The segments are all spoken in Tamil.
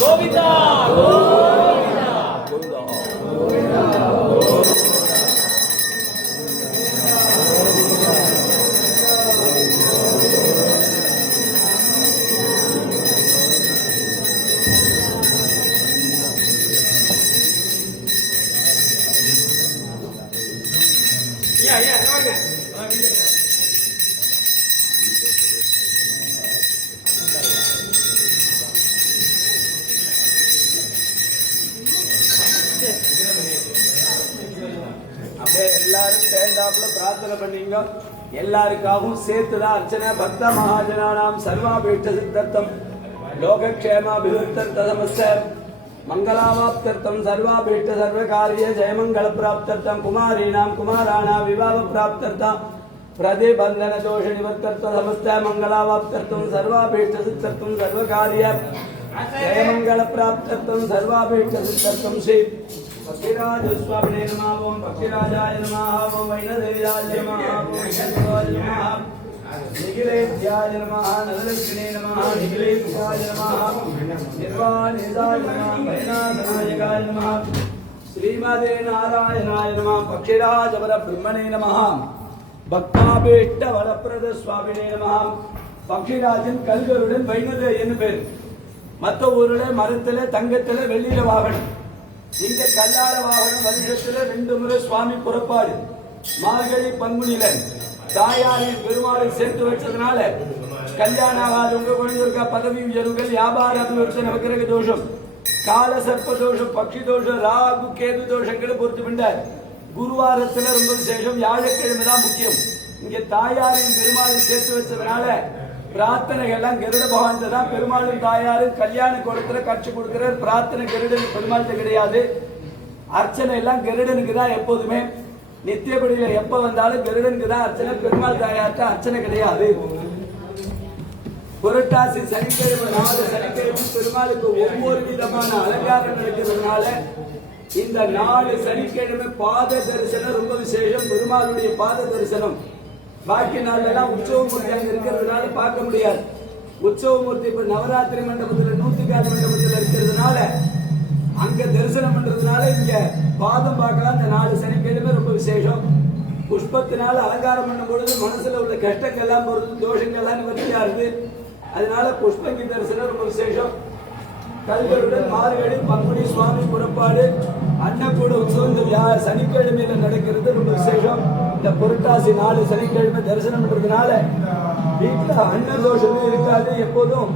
고민다 고민다 고민다 고민다 Yeah, yeah, no, no. அப்படியே எல்லாரும் சேர்ந்தாப்புல பிரார்த்தனை பண்ணீங்க. எல்லாருக்காகவும் சேர்த்துதான் அர்ச்சனை. பக்த மகாஜனானாம் சர்வாபீஷ்ட சித்தர்த்தம். லோகக்ஷேமாபிவிருத்தர்த்த சமஸ்த மங்களாவாப்தர்த்தம் சர்வாபீஷ்ட சர்வகாரிய ஜெயமங்கள பிராப்தர்த்தம் குமாரீணாம் குமாராணாம் விவாக பிராப்தர்த்தம் பிரதிபந்தன தோஷ நிவர்த்தர்த்த சமஸ்த மங்களாவாப்தர்த்தம் சர்வாபீஷ்ட சித்தர்த்தம் சர்வகாரிய ஜெயமங்கள பிராப்தர்த்தம் சர்வாபீஷ்ட சித்தர்த்தம் ஸ்ரீ பக்திராஜ சுவாமினே நமः ஓம் பக்திராஜாய நமः ஓம் வைணதேயாய நமः ஓம் சத்வாய நமः நிகிலேத்யாய நமः நலலட்சுமணே நமः நிகிலேத்யாய நமः நிர்வாணேதாய நமः வைணாதநாயகாய நமः ஸ்ரீமதே நாராயணாய நமः பக்ஷிராஜவர பிரம்மணே நமः பக்தாபேஷ்ட சுவாமினே நமः பக்ஷிராஜன் கல்கருடன் பேர். மற்ற வாகனம். இந்த கல்யாண வாகனம் வருஷத்துல ரெண்டு முறை சுவாமி புறப்பாடு. மார்கழி பங்குனில தாயாரின் பெருமாளை சேர்த்து வச்சதுனால கல்யாணம் ஆகாதவங்க குழந்தைங்க பதவி உயர்வுகள் வியாபார அபிவிருத்தி நவக்கிரக தோஷம். கால சர்ப்ப தோஷம் பக்ஷி தோஷம் ராகு கேது தோஷங்களை பொறுத்து பிண்டார் குருவாரத்துல ரொம்ப விசேஷம். வியாழக்கிழமை தான் முக்கியம். இங்க தாயாரின் பெருமாளை சேர்த்து வச்சதுனால பிரார்த்தனைகள்லாம் கருட பகவான் தான் பெருமாளும் தாயாரும் கல்யாண கோலத்துல கட்சி கொடுக்கிறார். பிரார்த்தனை கருடன் பெருமாள்கிட்ட கிடையாது. அர்ச்சனை எல்லாம் கருடனுக்கு தான் எப்போதுமே. நித்தியபடியில எப்ப வந்தாலும் கருடனுக்கு தான் அர்ச்சனை பெருமாள் தாயார்ட்ட அர்ச்சனை கிடையாது. புரட்டாசி சனிக்கிழமை நாலு சனிக்கிழமை பெருமாளுக்கு ஒவ்வொரு விதமான அலங்காரம் நடக்கிறதுனால இந்த நாலு சனிக்கிழமை பாத தரிசனம் ரொம்ப விசேஷம். பெருமாளுடைய பாத தரிசனம். பாக்கி நாள்லாம் உற்சவமூர்த்தி அங்க இருக்கிறதுனால பார்க்க முடியாது. உற்சவமூர்த்தி இப்ப நவராத்திரி மண்டபத்துல நூத்துக்காடு மண்டபத்துல இருக்கிறதுனால அங்க தரிசனம் பண்றதுனால இங்க பாதம் பார்க்கலாம். இந்த நாலு சனிக்கிழமை ரொம்ப விசேஷம். புஷ்பத்தினால அலங்காரம் பண்ணும் பொழுது மனசுல உள்ள கஷ்டங்கள்லாம் பொறுத்து தோஷங்கள்லாம் நிவர்த்தியா இருக்கு. அதனால புஷ்பங்கி தரிசனம் ரொம்ப விசேஷம். கல்களுடன் மார்கழி பங்குனி சுவாமி புறப்பாடு அன்னக்கூட உற்சவம் சனிக்கிழமையில நடக்கிறது ரொம்ப இந்த புரட்டாசி நாலு சனிக்கிழமை தரிசனம் பண்றதுனால வீட்டுல அன்ன தோஷமே இருக்காது எப்போதும்.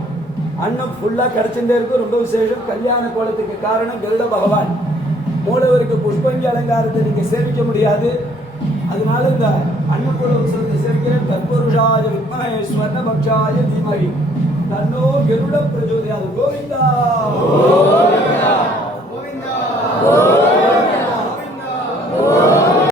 அன்னம் ஃபுல்லா கிடைச்சுட்டே இருக்கும். ரொம்ப விசேஷம். கல்யாண கோலத்துக்கு காரணம் கருட பகவான். மூலவருக்கு புஷ்பங்கி அலங்காரத்தை நீங்க சேமிக்க முடியாது. அதனால இந்த அன்னக்கூட உற்சவத்தை சேவிக்கிற தற்புருஷாய வித்மகே ஸ்வர்ணபக்ஷாய தீமகி. தன்னோ கருட பிரஜோதியாது. கோவிந்தா